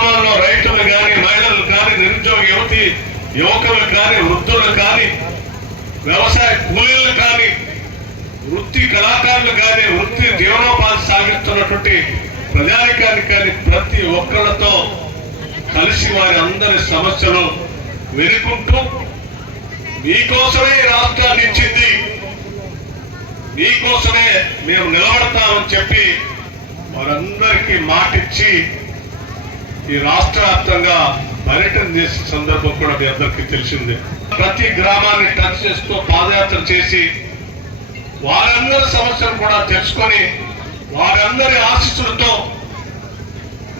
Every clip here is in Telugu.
గ్రామాల్లో రైతులు కానీ మహిళలు కానీ నిరుద్యోగ యువతి యువకులు కానీ వృద్ధులు కానీ వ్యవసాయ కూలీలు కానీ వృత్తి కళాకారులు కానీ వృత్తి జీవనోపాధి సాగిస్తున్నటువంటి ప్రజానికానికి కానీ ప్రతి ఒక్కరితో కలిసి వారి అందరి సమస్యలు వెనుకుంటూ మీకోసమే రాష్ట్రాన్ని ఇచ్చింది. మీకోసమే మేము నిలబడతామని చెప్పి వారందరికీ మాటిచ్చి ఈ రాష్ట్ర వ్యాప్తంగా పర్యటన చేసే సందర్భం కూడా మీ అందరికీ తెలిసిందే. ప్రతి గ్రామాన్ని టచ్ చేస్తూ పాదయాత్ర చేసి వారందరి సమస్యలు కూడా తెలుసుకొని వారందరి ఆశీస్సులతో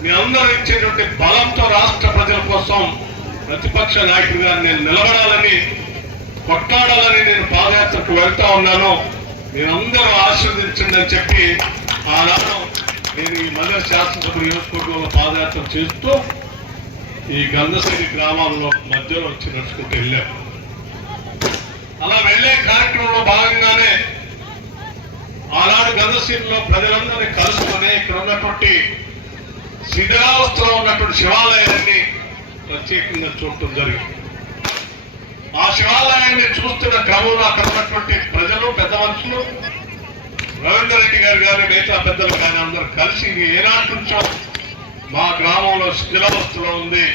మీ అందరూ ఇచ్చేటువంటి బలంతో రాష్ట్ర ప్రజల కోసం ప్రతిపక్ష నాయకుడిగా నేను నిలబడాలని కొట్లాడాలని నేను పాదయాత్రకు వెళ్తా ఉన్నాను. మీరందరూ ఆశీర్వదించండి అని చెప్పి ఆనాడు నేను ఈ మల్లె శాసనసభ నియోజకవర్గంలో పాదయాత్ర చేస్తూ ఈ గంధశ్రీ గ్రామాల్లో మధ్యలో వచ్చి నడుచుకుంటూ వెళ్ళాం అలా వెళ్ళే కార్యక్రమంలో భాగంగానే ఆనాడు గంధశ్రీలో ప్రజలందరినీ కలుసుకొని ఇక్కడ ఉన్నటువంటి శిథిలావస్థలో ఉన్నటువంటి శివాలయాన్ని ప్రత్యేకంగా చూడటం జరిగింది. ఆ శివాలయాన్ని చూస్తున్న క్రమంలో అక్కడ ఉన్నటువంటి ప్రజలు పెద్ద మనుషులు రవీంద్ర రెడ్డి గారు గారు మిగతా పెద్దలు కానీ అందరూ కలిసి ఇది ఏనాటి నుంచో మా గ్రామంలో శిథిలావస్థలో ఉంది.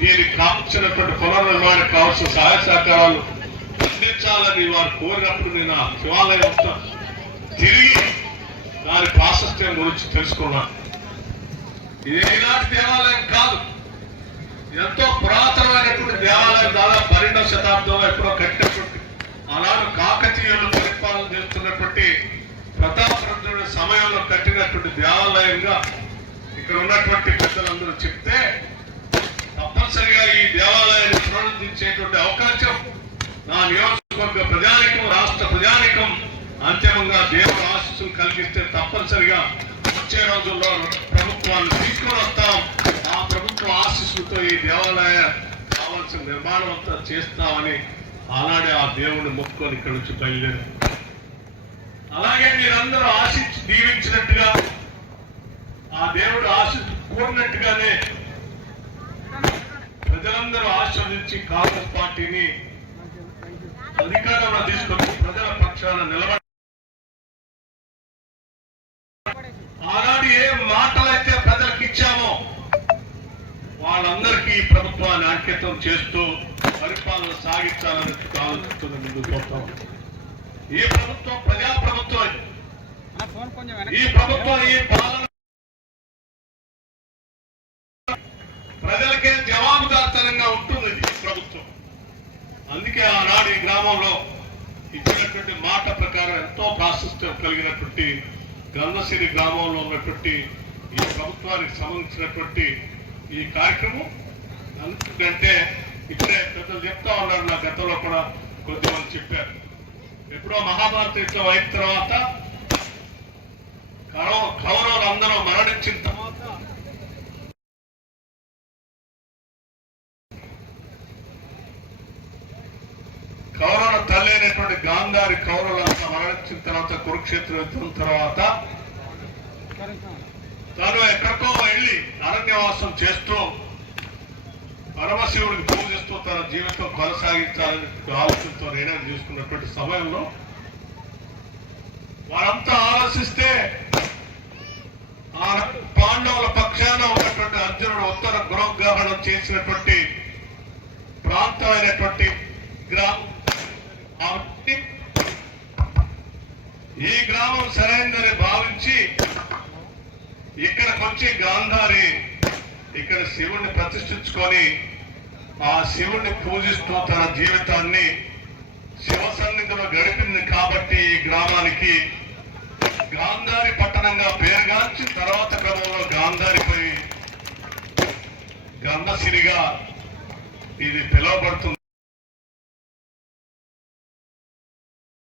దీనికి కావలసినటువంటి పునర్నిర్మాణం కావాల్సిన సహాయ సహకారాలు అందించాలని వారు కోరినప్పుడు నేను ఆ శివాలయం వస్తా తిరిగి దాని ప్రాశస్త్యం గురించి తెలుసుకున్నాను. ఇది ఈనాటి దేవాలయం కాదు. ఎంతో పురాతనమైనటువంటి దేవాలయం దాదాపు పన్నెండవ శతాబ్దంలో ఎప్పుడో కట్టినటువంటి ఆనాడు కాకతీయులు పరిపాలన చేస్తున్నటువంటి ప్రతాపరుద్రుడి సమయంలో కట్టినటువంటి దేవాలయంగా ఇక్కడ ఉన్నటువంటి పెద్దలందరూ చెప్తే తప్పనిసరిగా ఈ దేవాలయాన్ని పునరుద్ధరించేటువంటి అవకాశం నా నియోజకవర్గ ప్రజానికం రాష్ట్ర ప్రజానికం అంతిమంగా దేవుడు ఆశీస్సులు కలిగిస్తే తప్పనిసరిగా వచ్చే రోజుల్లో ప్రభుత్వాన్ని తీసుకుని వస్తాం. ఆ ప్రభుత్వ ఆశీస్సులతో ఈ దేవాలయ కావాల్సిన నిర్మాణం అంతా చేస్తామని ఆనాడే ఆ దేవుడిని మొక్కుకొని ఇక్కడ నుంచి బయలుదేరి. అలాగే మీరందరూ ఆశించి దీవించినట్టుగా ఆ దేవుడు ఆశించి కోరినట్టుగానే ప్రజలందరూ ఆస్వాదించి కాంగ్రెస్ పార్టీని అధికారంలో తీసుకొని ప్రజల పక్షాన నిలబడి ఆనాడు ఏ మాటలైతే ప్రజలకు ఇచ్చామో వాళ్ళందరికీ ప్రభుత్వాన్ని అంకితం చేస్తూ పరిపాలన సాగించాలని ఆలోచిస్తున్న ముందుకు పోతాం ఈ ప్రభుత్వం ప్రజా ప్రభుత్వం ఈ ప్రభుత్వం ఈ పాలన ప్రజలకే జవాబుదార్తనంగా ఉంటుంది ఈ ప్రభుత్వం. అందుకే ఆనాడు ఈ గ్రామంలో ఇచ్చినటువంటి మాట ప్రకారం ఎంతో ప్రాశస్త్యం కలిగినటువంటి గంధసిరి గ్రామంలో ఉన్నటువంటి ఈ ప్రభుత్వానికి సంబంధించినటువంటి ఈ కార్యక్రమం. ఎందుకంటే ఇప్పుడే పెద్దలు చెప్తా ఉన్నారు నా గతంలో కూడా కొద్దిమంది చెప్పారు. ఎప్పుడో మహాభారత యుద్ధం అయిన తర్వాత కౌరవ- కౌరవులు అందరూ మరణించిన తర్వాత కౌరవుల తల్లి అయినటువంటి గాంధారి కౌరవులంతా మరణించిన తర్వాత కురుక్షేత్ర యుద్ధం తర్వాత తను ఎక్కడికో వెళ్ళి అరణ్యవాసం చేస్తూ పరమశివుడికి పూజిస్తూ జీవితం కొనసాగించాలని ఆలోచనతో నిర్ణయం తీసుకున్నటువంటి సమయంలో వారంతా ఆలోచిస్తే ఆ పాండవుల పక్షాన ఉన్నటువంటి అర్జునుడు ఉత్తర గృహగ్రహణం చేసినటువంటి ప్రాంతమైనటువంటి గ్రామం. కాబట్టి ఈ గ్రామం సరైనదని భావించి ఇక్కడికి వచ్చి గాంధారి ఇక్కడ శివుణ్ణి ప్రతిష్ఠించుకొని ఆ శివుణ్ణి పూజిస్తూ తన జీవితాన్ని శివ సన్నిధిలో గడిపింది కాబట్టి ఈ గ్రామానికి గాంధారి పట్టణంగా పేరుగాంచి తర్వాత క్రమంలో గాంధారిపై గంధసిరిగా ఇది పిలువబడుతుంది.